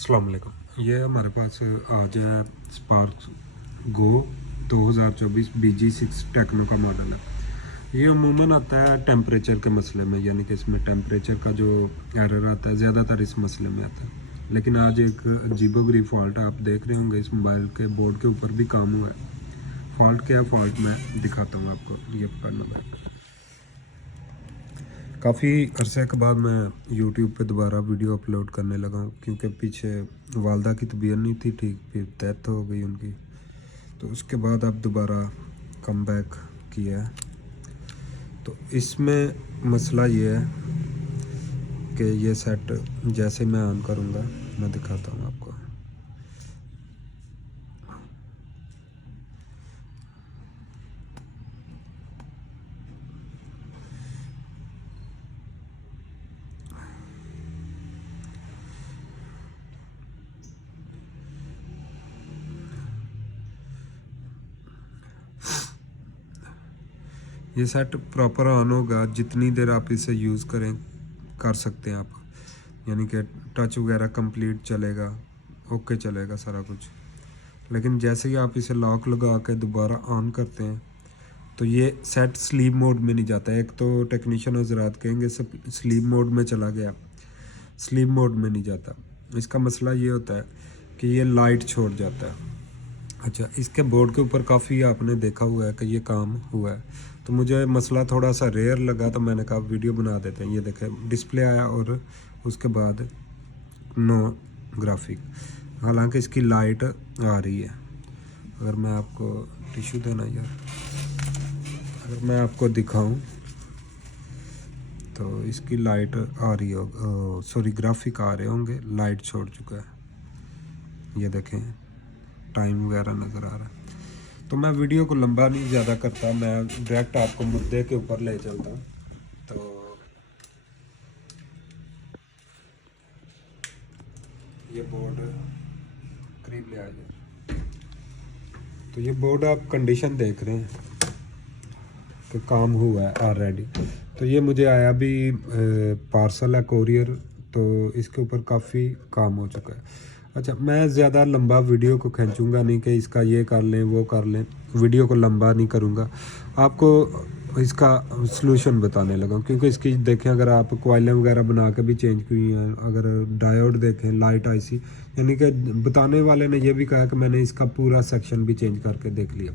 अस्सलाम वालेकुम। ये हमारे पास आज है स्पार्क गो 2024 BG6 टेक्नो का मॉडल है। ये अमूमन आता है टेम्परेचर के मसले में, यानी कि इसमें टेम्परेचर का जो एरर आता है ज़्यादातर इस मसले में आता है। लेकिन आज एक अजीबोगरीब फॉल्ट है, आप देख रहे होंगे इस मोबाइल के बोर्ड के ऊपर भी काम हुआ है। फॉल्ट क्या है, फॉल्ट मैं दिखाता हूँ आपको। ये पकड़ना है। काफ़ी अरसे के बाद मैं यूट्यूब पे दोबारा वीडियो अपलोड करने लगा हूँ, क्योंकि पीछे वालदा की तबीयत नहीं थी ठीक, फिर डेथ हो गई उनकी, तो उसके बाद अब दोबारा कम बैक किया है। तो इसमें मसला ये है कि ये सेट जैसे मैं ऑन करूँगा, मैं दिखाता हूँ आपको। ये सेट प्रॉपर ऑन होगा जितनी देर आप इसे यूज़ करें कर सकते हैं आप, यानी कि टच वगैरह कंप्लीट चलेगा, ओके चलेगा सारा कुछ। लेकिन जैसे ही आप इसे लॉक लगा के दोबारा ऑन करते हैं तो ये सेट स्लीप मोड में नहीं जाता। एक तो टेक्नीशियन हजरात कहेंगे स्लीप मोड में चला गया, स्लीप मोड में नहीं जाता। इसका मसला ये होता है कि ये लाइट छोड़ जाता है। अच्छा, इसके बोर्ड के ऊपर काफ़ी आपने देखा हुआ है कि ये काम हुआ है, तो मुझे मसला थोड़ा सा रेयर लगा, तो मैंने कहा वीडियो बना देते हैं। ये देखें डिस्प्ले आया और उसके बाद नो ग्राफिक, हालांकि इसकी लाइट आ रही है। अगर मैं आपको टिश्यू देना यार, अगर मैं आपको दिखाऊं तो इसकी लाइट आ रही हो, सॉरी ग्राफिक आ रहे होंगे, लाइट छोड़ चुका है। ये देखें टाइम वगैरह नज़र आ रहा है। तो मैं वीडियो को लंबा नहीं ज़्यादा करता, मैं डायरेक्ट आपको मुद्दे के ऊपर ले चलता हूँ। तो ये बोर्ड करीब ले आ जाए, तो ये बोर्ड आप कंडीशन देख रहे हैं कि काम हुआ है ऑलरेडी। तो ये मुझे आया भी पार्सल है, कोरियर, तो इसके ऊपर काफ़ी काम हो चुका है। अच्छा, मैं ज़्यादा लंबा वीडियो को खींचूंगा नहीं कि इसका ये कर लें वो कर लें, वीडियो को लंबा नहीं करूँगा, आपको इसका सलूशन बताने लगा। क्योंकि इसकी देखें, अगर आप कोयलें वगैरह बना के भी चेंज की हैं, अगर डायोड देखें, लाइट आईसी, यानी कि बताने वाले ने यह भी कहा कि मैंने इसका पूरा सेक्शन भी चेंज करके देख लिया।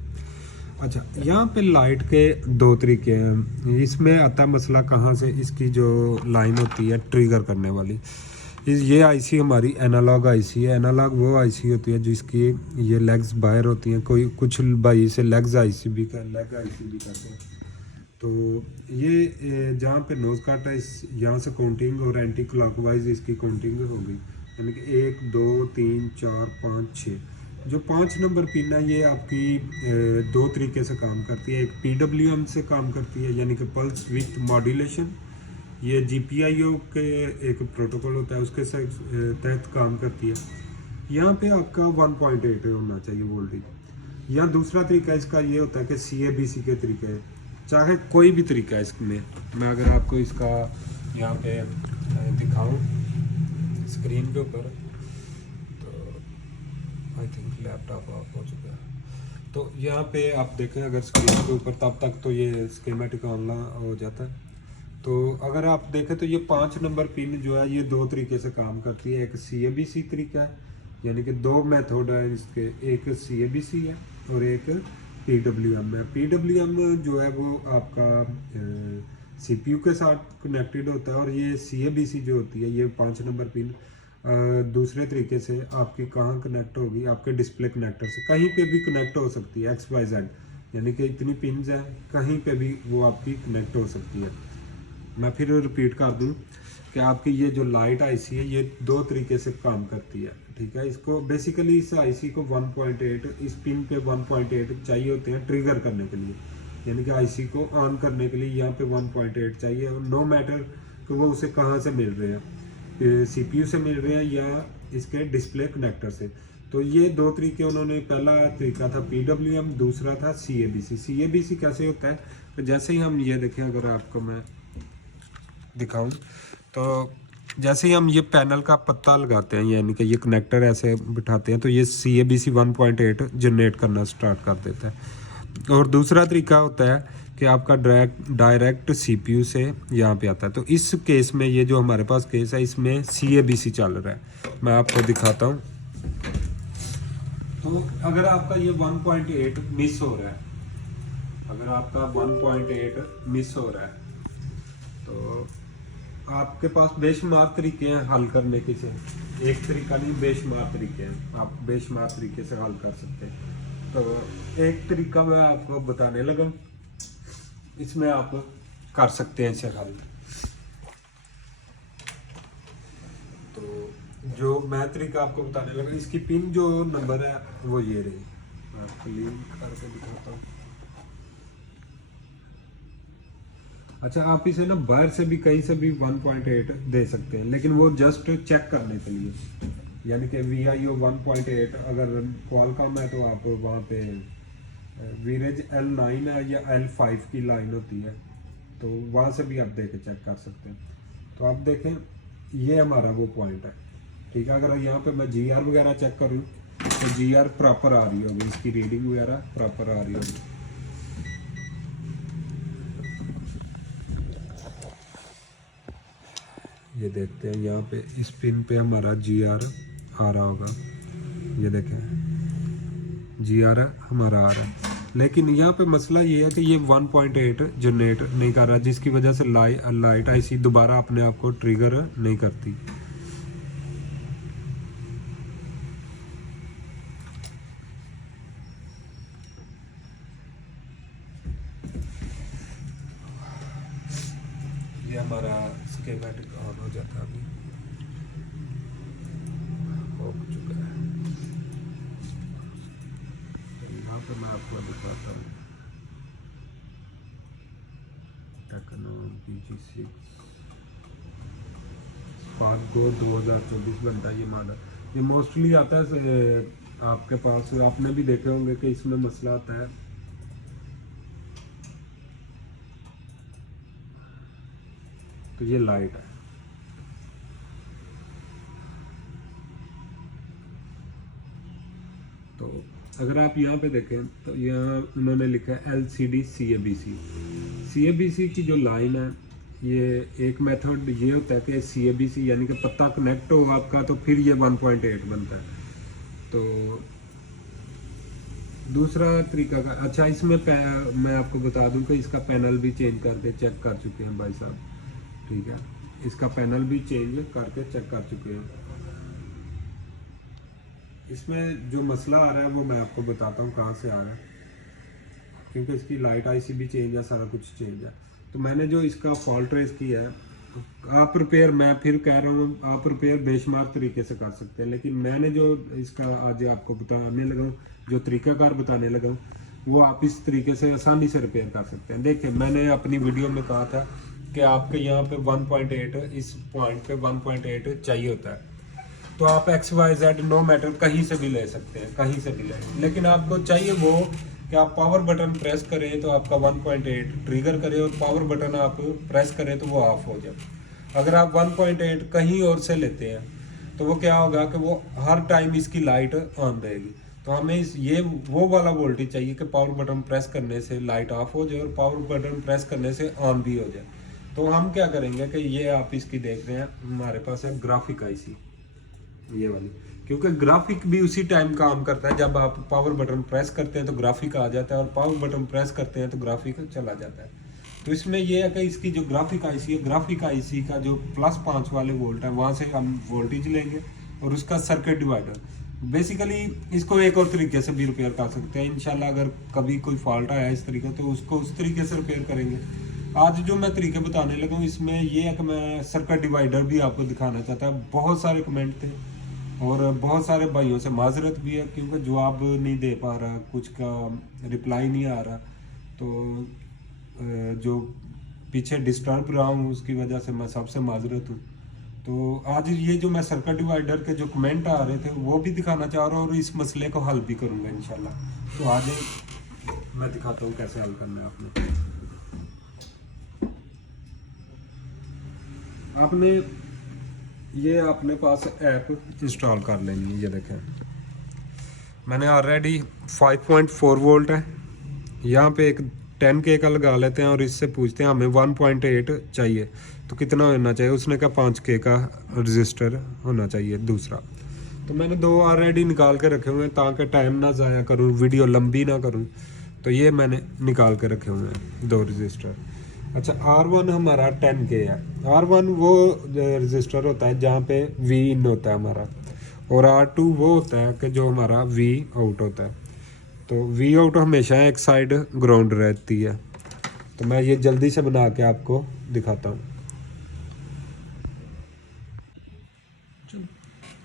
अच्छा, यहाँ पे लाइट के दो तरीके हैं। इसमें आता है मसला कहाँ से, इसकी जो लाइन होती है ट्रिगर करने वाली, ये आईसी हमारी एनालॉग आईसी है। एनालॉग वो आईसी होती है जिसकी ये लेग्स बाहर होती हैं, कोई कुछ भाई इसे लेग आईसी भी कहते हैं। तो ये जहाँ पे नोज काटा है, इस यहाँ से काउंटिंग और एंटी क्लॉकवाइज इसकी काउंटिंग होगी, यानी कि 1 2 3 4 5 6। जो 5 नंबर पिन है ये आपकी दो तरीके से काम करती है। एक PWM से काम करती है, यानी कि पल्स विथ मॉड्यूलेशन। ये GPIO के एक प्रोटोकॉल होता है, उसके तहत काम करती है। यहाँ पे आपका 1.8 होना चाहिए वोल्टेज। या दूसरा तरीका इसका ये होता है कि CABC के तरीके है, चाहे कोई भी तरीका है इसमें। मैं अगर आपको इसका यहाँ पे दिखाऊं स्क्रीन के ऊपर, तो आई थिंक लैपटॉप ऑफ हो चुका है। तो यहाँ पे आप देखें अगर स्क्रीन के ऊपर, तब तक तो ये स्कीमेटिक ऑनलाइन हो जाता है। तो अगर आप देखें तो ये 5 नंबर पिन जो है ये दो तरीके से काम करती है। एक CABC तरीका है, यानी कि दो मेथड है इसके, एक CABC है और एक PWM है। PWM जो है वो आपका CPU के साथ कनेक्टेड होता है, और ये CABC जो होती है ये 5 नंबर पिन दूसरे तरीके से आपकी कहाँ कनेक्ट होगी, आपके डिस्प्ले कनेक्टर से कहीं पे भी कनेक्ट हो सकती है, XYZ, यानी कि इतनी पिन्स हैं, कहीं पे भी वो आपकी कनेक्ट हो सकती है। मैं फिर रिपीट कर दूं कि आपकी ये जो लाइट आईसी है ये दो तरीके से काम करती है, ठीक है। इसको बेसिकली इस आईसी को 1.8, इस पिन पे 1.8 चाहिए होते हैं ट्रिगर करने के लिए, यानी कि आईसी को ऑन करने के लिए यहाँ पे 1.8 चाहिए, नो मैटर कि वो उसे कहाँ से मिल रहे हैं, CPU से मिल रहे हैं या इसके डिस्प्ले कनेक्टर से। तो ये दो तरीके उन्होंने, पहला तरीका था PWM, दूसरा था CABC। CABC कैसे होता है, तो जैसे ही हम ये देखें, अगर आपको मैं दिखाऊं तो जैसे ही हम ये पैनल का पत्ता लगाते हैं, यानी कि ये कनेक्टर ऐसे बिठाते हैं, तो ये CABC 1.8 जनरेट करना स्टार्ट कर देता है। और दूसरा तरीका होता है कि आपका डायरेक्ट CPU से यहाँ पे आता है। तो इस केस में, ये जो हमारे पास केस है, इसमें CABC चल रहा है। मैं आपको दिखाता हूँ। तो अगर आपका ये 1.8 मिस हो रहा है, अगर आपका 1.8 मिस हो रहा है, तो आपके पास बेशुमार तरीके हैं हल करने के से। एक तरीका नहीं, बेशुमार तरीके हैं, आप बेशुमार तरीके से हल कर सकते हैं। तो एक तरीका मैं आपको बताने लगा, इसमें आप कर सकते हैं इसे हल। तो जो मैं तरीका आपको बताने लगा, इसकी पिन जो नंबर है वो ये रही, मैं क्लीन करके दिखाता हूँ। अच्छा, आप इसे ना बाहर से भी, कहीं से भी 1.8 दे सकते हैं, लेकिन वो जस्ट चेक करने के लिए, यानी कि VIO 1.8 अगर क्वालकॉम है तो आप वहाँ पे वीरेज L9 है या L5 की लाइन होती है, तो वहाँ से भी आप दे के चेक कर सकते हैं। तो आप देखें, ये हमारा वो पॉइंट है, ठीक है। अगर यहाँ पे मैं GR वगैरह चेक करूँ तो GR प्रॉपर आ रही होगी, इसकी रीडिंग वगैरह प्रॉपर आ रही होगी। ये देखते हैं, यहाँ पे इस पिन पे हमारा GR आ रहा होगा, ये देखें GR हमारा आ रहा है। लेकिन यहाँ पे मसला ये है कि ये 1.8 जनरेट नहीं कर रहा, जिसकी वजह से लाइट IC दोबारा अपने आप को ट्रिगर नहीं करती। ये हमारा स्कीमेटिक ऑन हो जाता है, अभी हो चुका है। यहाँ पे मैं आपको दिखाता हूँ, टेक्नो BG6 स्पार्क गो 2024 बनता है ये मॉडल। ये मोस्टली आता है आपके पास, आपने भी देखे होंगे कि इसमें मसला आता है, तो ये लाइट है। तो अगर आप यहाँ पे देखें तो यहाँ उन्होंने लिखा है LCD CABC की जो लाइन है, ये एक मेथड ये होता है कि CABC यानी कि पत्ता कनेक्ट हो आपका, तो फिर ये 1.8 बनता है। तो दूसरा तरीका का, अच्छा इसमें मैं आपको बता दूं कि इसका पैनल भी चेंज करके चेक कर चुके हैं भाई साहब, ठीक है। इसका पैनल भी चेंज करके चेक कर चुके हैं। इसमें जो मसला आ रहा है वो मैं आपको बताता हूँ कहाँ से आ रहा है, क्योंकि इसकी लाइट IC भी चेंज है, सारा कुछ चेंज है। तो मैंने जो इसका फॉल्ट ट्रेस किया है, आप रिपेयर, मैं फिर कह रहा हूँ, आप रिपेयर बेशुमार तरीके से कर सकते हैं, लेकिन मैंने जो इसका आज आपको बताने लगा हूँ, जो तरीकाकार बताने लगा हूँ, वो आप इस तरीके से आसानी से रिपेयर कर सकते हैं। देखिए, मैंने अपनी वीडियो में कहा था कि आपके यहाँ पे 1.8, इस पॉइंट पे 1.8 चाहिए होता है, तो आप XYZ नो मैटर कहीं से भी ले सकते हैं, कहीं से भी ले, लेकिन आपको चाहिए वो कि आप पावर बटन प्रेस करें तो आपका 1.8 ट्रिगर करे, और पावर बटन आप प्रेस करें तो वो ऑफ हो जाए। अगर आप 1.8 कहीं और से लेते हैं तो वो क्या होगा कि वो हर टाइम इसकी लाइट ऑन रहेगी। तो हमें ये वो वाला वोल्टेज चाहिए कि पावर बटन प्रेस करने से लाइट ऑफ हो जाए और पावर बटन प्रेस करने से ऑन भी हो जाए। तो हम क्या करेंगे कि ये आप इसकी देख रहे हैं, हमारे पास है ग्राफिक IC, ये वाली, क्योंकि ग्राफिक भी उसी टाइम काम करता है, जब आप पावर बटन प्रेस करते हैं तो ग्राफिक आ जाता है, और पावर बटन प्रेस करते हैं तो ग्राफिक चला जाता है। तो इसमें यह है कि इसकी जो ग्राफिक IC है, ग्राफिक IC का जो +5 वाले वोल्ट है, वहाँ से हम वोल्टेज लेंगे, और उसका सर्किट डिवाइडर, बेसिकली इसको एक और तरीके से भी रिपेयर कर सकते हैं इंशाल्लाह। अगर कभी कोई फॉल्ट आया इस तरीके, तो उसको उस तरीके से रिपेयर करेंगे। आज जो मैं तरीके बताने लगा हूँ, इसमें यह है कि मैं सर्किट डिवाइडर भी आपको दिखाना चाहता हूँ। बहुत सारे कमेंट थे और बहुत सारे भाइयों से माजरत भी है, क्योंकि जवाब नहीं दे पा रहा, कुछ का रिप्लाई नहीं आ रहा, तो जो पीछे डिस्टर्ब रहा हूँ उसकी वजह से मैं सबसे माजरत हूँ। तो आज ये जो मैं सर्किट डिवाइडर के जो कमेंट आ रहे थे वो भी दिखाना चाह रहा हूँ, और इस मसले को हल भी करूँगा इंशाल्लाह। तो आज मैं दिखाता हूँ कैसे हल करना है। आपने ये अपने पास ऐप इंस्टॉल कर लेनी है। ये देखें मैंने ऑलरेडी 5.4 वोल्ट है, यहाँ पे एक 10K का लगा लेते हैं और इससे पूछते हैं हमें 1.8 चाहिए तो कितना होना चाहिए। उसने कहा 5K का रजिस्टर होना चाहिए दूसरा। तो मैंने 2 ऑलरेडी निकाल के रखे हुए हैं ताकि टाइम ना ज़ाया करूँ, वीडियो लंबी ना करूँ, तो ये मैंने निकाल के रखे हुए हैं 2 रजिस्टर। अच्छा R1 हमारा 10K है। R1 वो रजिस्टर होता है जहाँ पे V इन होता है हमारा, और R2 वो होता है कि जो हमारा V आउट होता है। तो V आउट हमेशा एक साइड ग्राउंड रहती है। तो मैं ये जल्दी से बना के आपको दिखाता हूँ।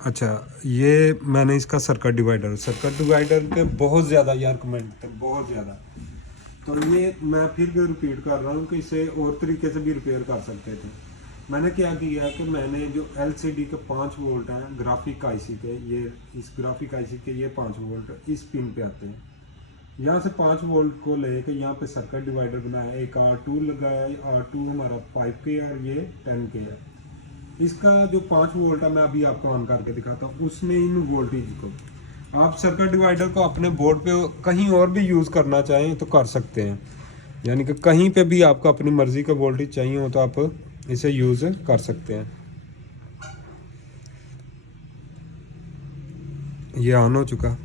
अच्छा ये मैंने इसका सर्किट डिवाइडर के बहुत ज़्यादा यार कमेंट थे, बहुत ज़्यादा। तो ये मैं फिर रिपीट कर रहा हूँ कि इसे और तरीके से भी रिपेयर कर सकते थे। मैंने क्या किया कि मैंने जो LCD के 5 वोल्ट हैं ग्राफिक आईसी के, ये इस ग्राफिक आईसी के ये 5 वोल्ट इस पिन पे आते हैं। यहाँ से 5 वोल्ट को लेके यहाँ पे सर्किट डिवाइडर बनाया, एक R2 लगाया। R2 हमारा 5K है और ये 10K है। इसका जो 5 वोल्ट है मैं अभी आपको ऑन करके दिखाता हूँ। उसमें इन वोल्टेज को आप सर्किट डिवाइडर को अपने बोर्ड पे कहीं और भी यूज़ करना चाहें तो कर सकते हैं, यानी कि कहीं पे भी आपको अपनी मर्ज़ी का वोल्टेज चाहिए हो तो आप इसे यूज़ कर सकते हैं। ये ऑन हो चुका।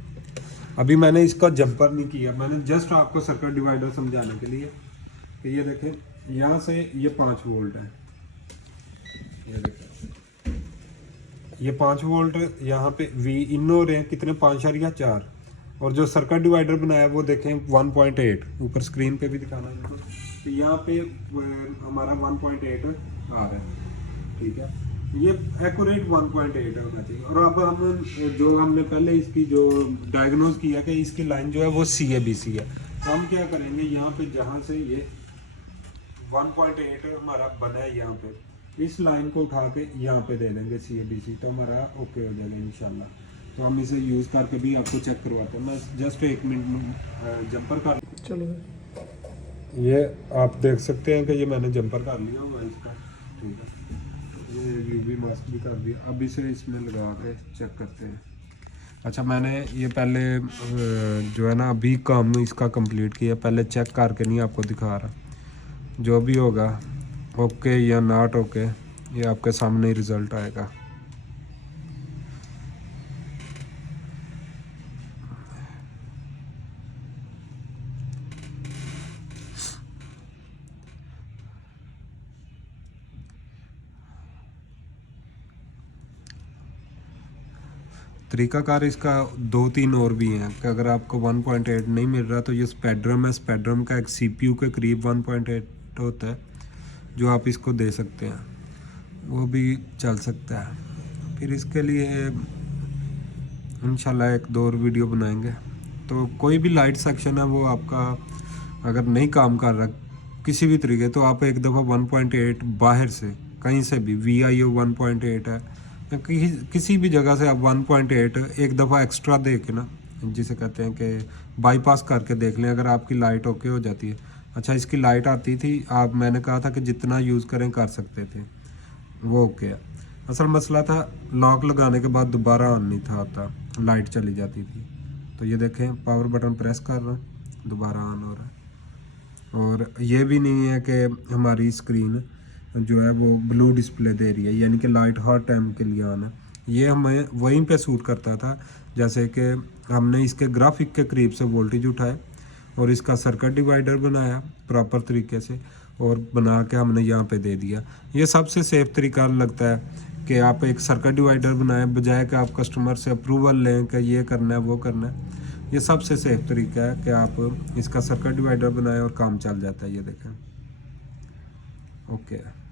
अभी मैंने इसका जंपर नहीं किया, मैंने जस्ट आपको सर्किट डिवाइडर समझाने के लिए। तो ये देखें यहाँ से ये 5 वोल्ट है, ये देखें ये 5 वोल्ट यहाँ पे V इन हो रहे हैं कितने 5.4, और जो सर्किट डिवाइडर बनाया वो देखें 1.8, ऊपर स्क्रीन पे भी दिखाना है इनको। तो यहाँ पे हमारा 1.8 आ रहा है, ठीक है। ये एक्यूरेट 1.8 होना चाहिए। और अब हम जो हमने पहले इसकी जो डायग्नोज किया कि इसकी लाइन जो है वो CABC है, तो हम क्या करेंगे यहाँ पे जहाँ से ये 1.8 हमारा बना है यहाँ पे इस लाइन को उठा के यहाँ पे दे देंगे CABC, तो हमारा ओके हो जाएगा इंशाल्लाह। तो हम इसे यूज़ करके भी आपको चेक करवाते हैं। मैं जस्ट 1 मिनट जंपर कर चलो। ये आप देख सकते हैं कि ये मैंने जंपर कर लिया हुआ इसका, ठीक है। ये UV मास्क भी कर दिया। अब इसे इसमें लगा के चेक करते हैं। अच्छा मैंने ये पहले जो है ना अभी काम इसका कंप्लीट किया, पहले चेक करके नहीं आपको दिखा रहा। जो भी होगा ओके या नॉट ओके ये आपके सामने ही रिज़ल्ट आएगा। तरीकाकार इसका 2-3 और भी हैं कि अगर आपको 1.8 नहीं मिल रहा तो ये स्पेक्ट्रम है, स्पेक्ट्रम का एक CPU के करीब 1.8 होता है जो आप इसको दे सकते हैं, वो भी चल सकता है। फिर इसके लिए इंशाल्लाह 1-2 और वीडियो बनाएंगे। तो कोई भी लाइट सेक्शन है वो आपका अगर नहीं काम कर रहा किसी भी तरीके, तो आप एक दफ़ा 1.8 बाहर से कहीं से भी VIO 1.8 है या किसी भी जगह से आप 1.8 एक दफ़ा एक्स्ट्रा दे के ना, जिसे कहते हैं कि बाईपास करके देख लें, अगर आपकी लाइट ओके हो जाती है। अच्छा इसकी लाइट आती थी, आप मैंने कहा था कि जितना यूज़ करें कर सकते थे, वो ओके है। असल मसला था लॉक लगाने के बाद दोबारा ऑन नहीं था आता, लाइट चली जाती थी। तो ये देखें पावर बटन प्रेस कर रहा हूँ दोबारा ऑन हो रहा है। और ये भी नहीं है कि हमारी स्क्रीन जो है वो ब्लू डिस्प्ले दे रही है, यानी कि लाइट हर टाइम के लिए ऑन है। ये हमें वहीं पे सूट करता था जैसे कि हमने इसके ग्राफिक के करीब से वोल्टेज उठाए और इसका सर्किट डिवाइडर बनाया प्रॉपर तरीके से और बना के हमने यहाँ पे दे दिया। ये सबसे सेफ तरीका लगता है कि आप एक सर्किट डिवाइडर बनाएं बजाय कि आप कस्टमर से अप्रूवल लें कि ये करना है वो करना है। ये सबसे सेफ तरीका है कि आप इसका सर्किट डिवाइडर बनाएं और काम चल जाता है। ये देखें ओके।